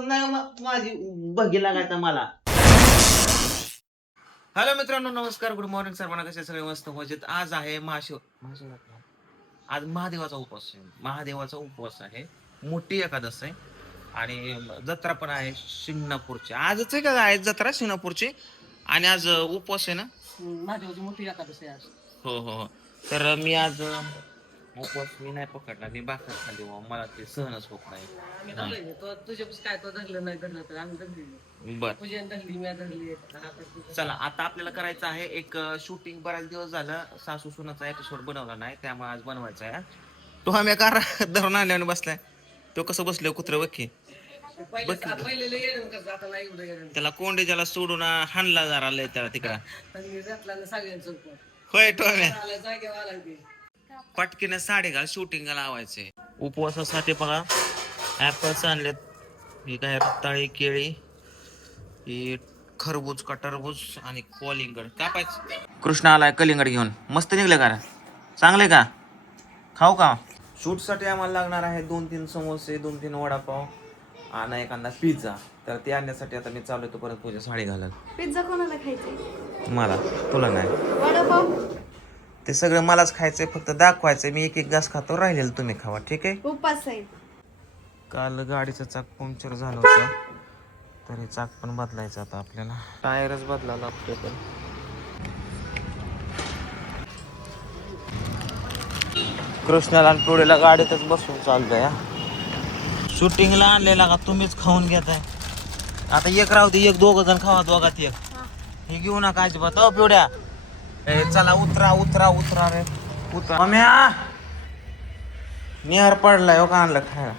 नाही माझी बघी लागायचा मला. हॅलो मित्रांनो, नमस्कार, गुड मॉर्निंग सर्वांना. कसे सगळे मस्त मजेत. आज आहे आज महादेवाचा उपवास आहे. महादेवाचा उपवास आहे, मोठी एकादश आहे आणि जत्रा पण आहे शिंगणापूरची. आजच आहे का आहे जत्रा शिंगणापूरची आणि आज उपवास आहे ना. महादेवाची मोठी एकादशी आहे आज. हो हो हो. तर मी आज उपवास नाही पकडला, मी भाकर खाल्ली. मला ते सहनच होत नाही. तुझ्यापासून काय तो धरलं नाही धरलं तर आम्ही धरली. बर, पूजन धरली, मी धरली. चला आता आपल्याला करायचं आहे एक शूटिंग. बराच दिवस झालं सासू सुनाचा एपिसोड बनवला नाही, त्यामुळे आज बनवायचा आहे. तो आम्ही कार धरून आणल्याने बसलाय. तो कसं बसलो कुत्र बघी. त्याला कोंडीच्याला सोडून हाणला जरा लय त्याला तिकडा. होय टोम्या पटकीने साडे घाल, शूटिंग लावायचे. उपवासासाठी बघा ऍपल्स आणलेत. ही काय रताळी, केळी, ही खरबूज का टरबूज आणि कलिंगड कापायचं. कृष्ण आलाय कलिंगड घेऊन. मस्त निघलं का, चांगले का, खाऊ का. शूट साठी आम्हाला लागणार आहे 2-3 समोसे, 2-3 वडापाव आणि एखादा पिझ्झा. तर ते आणण्यासाठी आता मी चालू येतो. परत पूजा साडी घालत. पिझ्झा कोणाला खायचा? मला, तुला नाही. वडापाव ते सगळं मलाच खायचंय, फक्त दाखवायचंय. मी एक घास खातो, राहिलेलं तुम्ही खावा, ठीक आहे. उपास आहे. काल गाडीचं चाक पंक्चर झालं होतं, तर हे चाक पण बदलायचं आता आपल्याला. टायरच बदला लागतो. पण कृष्णाला आणि टोळीला गाडीतच बसून चालतंय. शूटिंगला आणलेला का तुम्हीच खाऊन घेताय. आता एक राहू दे, एक दोघ जण खावा, दोघात एक. हे घेऊ नका अजिबात. पिवड्या चला उतरा उतरा उतरा रे उतरा. मम्या निहार पडलाय हो का आणलं खायला.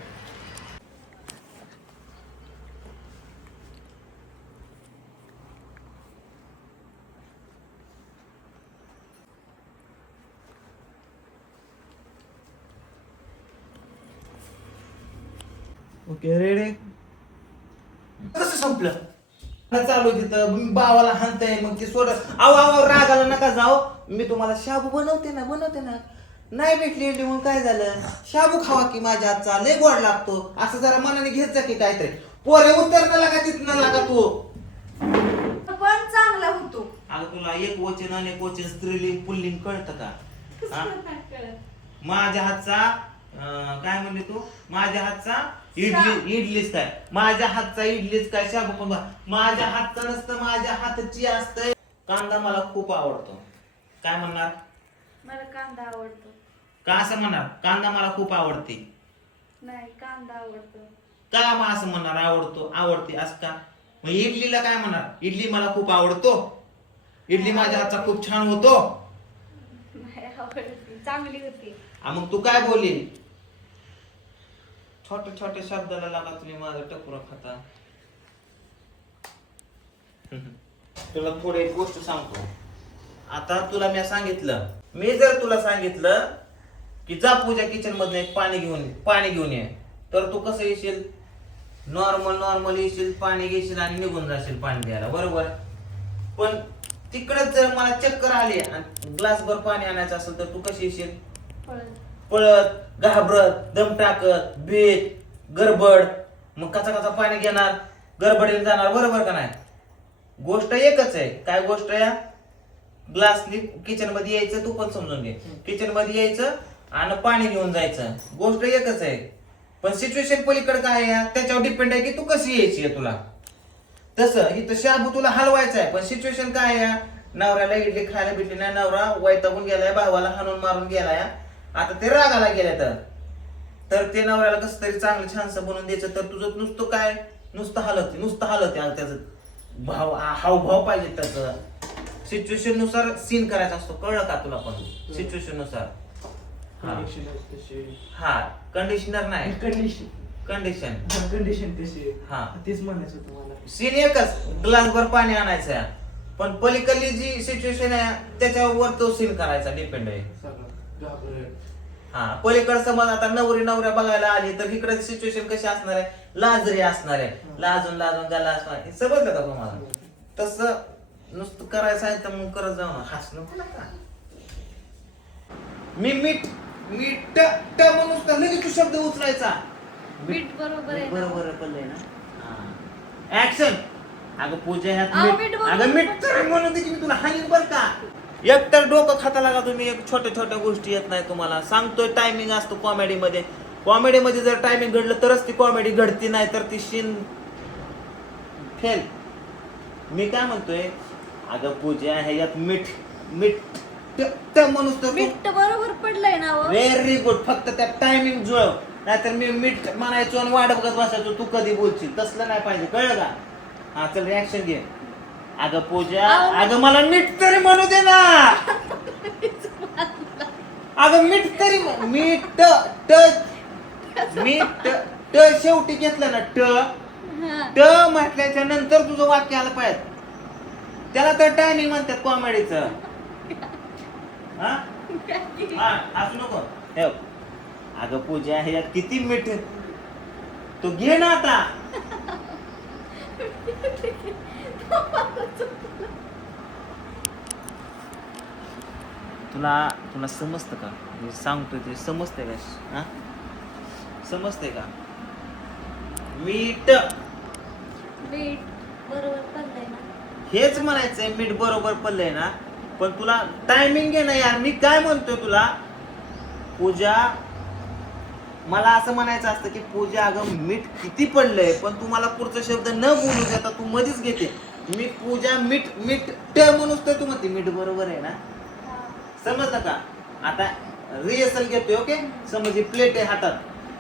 ओके रेडे. कसं संपलं चालू तिथं बावाला हाणतंय, मग ते सोड. आव रागाला नका जाऊ. मी तुम्हाला शाबू बनवते ना. नाही भेटली म्हणून काय झालं, शाबू खावा की माझ्या हातचा, लय गोड लागतो. असं जरा मनाने घेत जा की काहीतरी. पोरे उतरणं लागा तिथनं लागा तू. पण चांगला होतो. अगं तुला एक वचन अनेक वचन स्त्रीलिंग पुल्लिंग कळतं का. माझ्या हातचा काय म्हणले तू, माझ्या हातचा इडलीच काय, माझ्या हातचा इडलीच काय, शाबू पण माझ्या हातचं नसतं, माझ्या हातची असतंय. कांदा मला खूप आवडतो. काय म्हणणार, मला कांदा आवडतो. का असं म्हणणार, कांदा मला खूप आवडते. नाही, कांदा आवडतो. का मग असं म्हणणार, आवडते असं का. मग इडलीला काय म्हणणार, इडली मला खूप आवडतो, इडली माझ्या हातचा खूप छान होतो. नाही आवडते, चांगली होती. मग तू काय बोलली, छोटे शब्दाला लागा तुम्ही माझं टकुरा खाता. तुला थोडी एक गोष्ट सांगतो. आता तुला मी सांगितलं, मी जर तुला सांगितलं की जा पूजा किचन मधून एक पाणी घेऊन ये, तर तू कसं येशील, नॉर्मल येशील, पाणी घेशील आणि निघून जाशील पाणी द्यायला, बरोबर. पण तिकडच जर मला चक्कर आली आणि ग्लासभर पाणी आणायचं असेल तर तू कशी येशील, पळत, घाबरत, दम टाकत, भीत, गडबड. मग कचा पाणी घेणार, गडबडीने जाणार, बरोबर का नाही. गोष्ट एकच आहे. काय गोष्ट आहे, ग्लासनी किचन मध्ये यायचं. तू पण समजून घे, किचन मध्ये यायचं आणि पाणी घेऊन जायचं, गोष्ट एकच आहे. पण सिच्युएशन पलीकडे काय आहे, त्याच्यावर डिपेंड आहे की तू कशी यायची आहे तुला. तसं इथं शाबू तुला हलवायचा आहे, पण सिच्युएशन काय आहे, नवऱ्याला इडली खायला भेटली नाही, नवरा वैतागून गेलाय, भावाला हाणून मारून गेलाय, आता ते रागाला गेल्या. तर ते नवऱ्याला कसं तरी चांगलं छानसं बनवून द्यायचं. तर तुझं नुसतं हालत त्याचं हावभाव पाहिजे. त्याचं सिच्युएशन नुसार सीन करायचा असतो, कळलं का तुला. पण सिच्युएशन नुसार. हा कंडिशनर नाही, कंडिशन तशी. हा तेच म्हणायचं तुम्हाला. सीन एकच, ग्लासभर पाणी आणायचं आहे. पण पलीकडली जी सिच्युएशन आहे त्याच्यावर तो सीन करायचा डिपेंड आहे. हा पलीकडे समज आता नवऱ्या बघायला आली तर इकडे सिच्युएशन कशी असणार आहे, लाजरी असणार आहे. लाजून गाला असणार, हे समजलं का तुम्हाला. तसं नुसतं करायचं आहे तर मग करत जाऊ ना, हसणं नका. मी मीठ म्हणून लगेच तू शब्द उचलायचा. मीठ बरोबर आहे. बरोबर पडलंय ना. ऍक्शन. अगं पूजा ह्यात अहो, मीठ, मीठ बरोबर अगं मीठ तरी म्हणून दे की मी तुला हानीन बर का. एकतर डोकं खाता लागा तुम्ही, एक छोट्या छोट्या गोष्टी येत नाही तुम्हाला. सांगतोय टायमिंग असतो कॉमेडीमध्ये. कॉमेडीमध्ये जर टायमिंग घडलं तरच ती कॉमेडी घडती, नाही तर ती सीन फेल. मी काय म्हणतोय, अगं पूजा ह्याच्यात मीठ मीठ म्हणूस तर मीठ बरोबर पडलंय ना हो? Very good. फक्त त्या टायमिंग जुळव, नाहीतर मी मीठ म्हणायचो आणि वाट बघत बसायचो तू कधी बोलशील. तसलं नाही पाहिजे, कळलं का. हा चल रिॲक्शन घे. अगं पूजा, अगं मला मीठ तरी म्हणू दे ना. अगं मीठ तरी मीठ मीठ शेवटी घेतलं ना म्हटल्याच्या नंतर तुझं वाक्य आलं पाहिजे. त्याला तर टायमिंग म्हणतात कॉमेडीचं. हा असू नको. हे अगं पूजा ह्याच्यात किती मीठ, तो घे ना आता. तुला तुला समजतं का मी सांगतोय ते, समजतंय का. हा समजतंय का. मीठ मीठ बरोबर पडलंय ना. हेच म्हणायचंय, मीठ बरोबर पडलंय ना. पण तुला टायमिंग घे ना यार. मी काय म्हणतोय तुला, पूजा मला असं म्हणायचं असतं की पूजा अगं मीठ किती पडलंय, पण तू मला पुढचा शब्द न बोलू देता तू मध्येच घेते. मी पूजा मीठ मीठ म्हणूच तर तू म्हणते मीठ बरोबर आहे ना. समजलं का. आता रिहर्सल घेतोय. ओके समज ही प्लेट आहे हातात.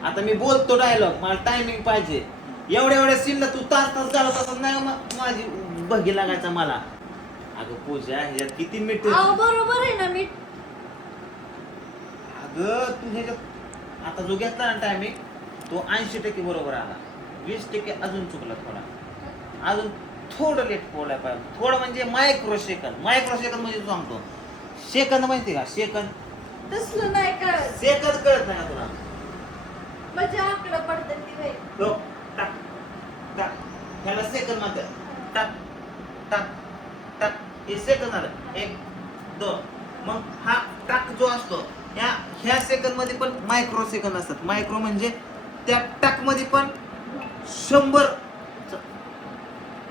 आता मी बोलतो डायलॉग, मला टायमिंग पाहिजे. एवढ्या सीनला तू तास तास घालत असत नाही, माझी बघी लागायचा मला. अगं पूजा ह्याच्यात किती मीठ. बरोबर आहे ना मीठ. अगं तू ह्याच्यात आता जो घेतला ना टायमिंग तो 80% बरोबर आला. 20% अजून चुकला थोडा. अजून थोडं लेट बोलाय पाहिजे. थोडं म्हणजे मायक्रो सेकंद. मायक्रो सेकंद म्हणजे तू सांगतो सेकंद माहिती का. सेकंद तसलं नाही कळत. सेकंद कळत नाही का तुला. म्हणजे आकडं पडतं ती बाई. हो टाक टाक ह्याला सेकंद म्हणतात. टाक टाक टाक हे सेकंद झालं. 1 2. मग हा टाक जो असतो ह्या सेकंद मध्ये पण मायक्रो सेकंद असतात. मायक्रो म्हणजे त्या टाक मध्ये पण 100.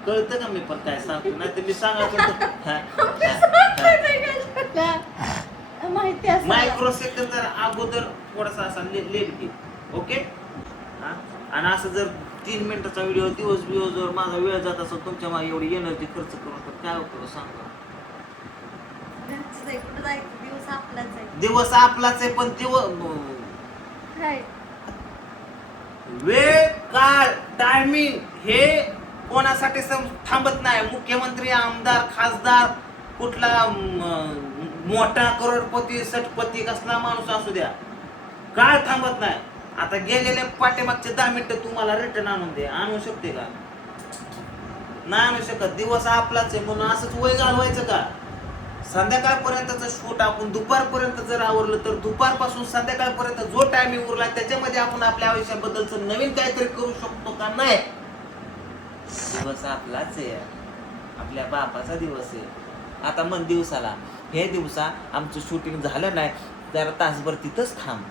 कळतं का मी पण काय सांगतो, नाही तर मी सांगायचं माहिती असं मायक्रो सेकंद जर अगोदर थोडासा असा लेट घे. ओके. आणि असं जर 3 मिनिटाचा व्हिडिओ दिवस जर माझा वेळ जात असेल तुमच्या मागे एवढी एनर्जी खर्च करून, तर काय उपयोग सांगा. कुठं जायचं, दिवस आपलाच आहे. दिवस आपलाच आहे, पण वेळ काळ टायमिंग हे कोणासाठी थांबत नाही. मुख्यमंत्री, आमदार, खासदार, कुठला मोठा करोडपती सटपती कसला माणूस असू द्या, काळ थांबत नाही. आता गेलेले पाठीमागचे 10 मिनिटं तुम्हाला रिटर्न आणून दे. आणू शकते का. नाही आणू शकत. दिवस आपलाच आहे म्हणून असंच वय घालवायचं का. संध्याकाळपर्यंतचं शूट आपण दुपारपर्यंत जर आवरलं तर दुपारपासून संध्याकाळपर्यंत जो टायमिंग उरला त्याच्यामध्ये आपण आपल्या आयुष्याबद्दलचं नवीन काहीतरी करू शकतो का. नाही. दिवस आपलाच आहे, आपल्या बापाचा दिवस आहे. आता मन दिवसाला हे दिवसा आमचं शूटिंग झालं नाही जरा तासभर तिथंच थांब.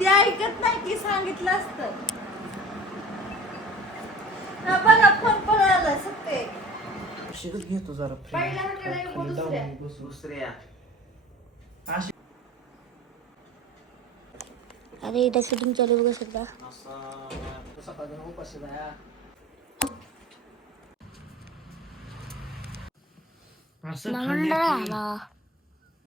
ते ऐकत नाही की सांगितलं असतं. बघा फोन पण आला सत्य. शिकत घेतो जरा पहिल्या हॉटेलला दुसऱ्या. अरे इथं शूटिंग चालू बघू शकता. असं मंडळाला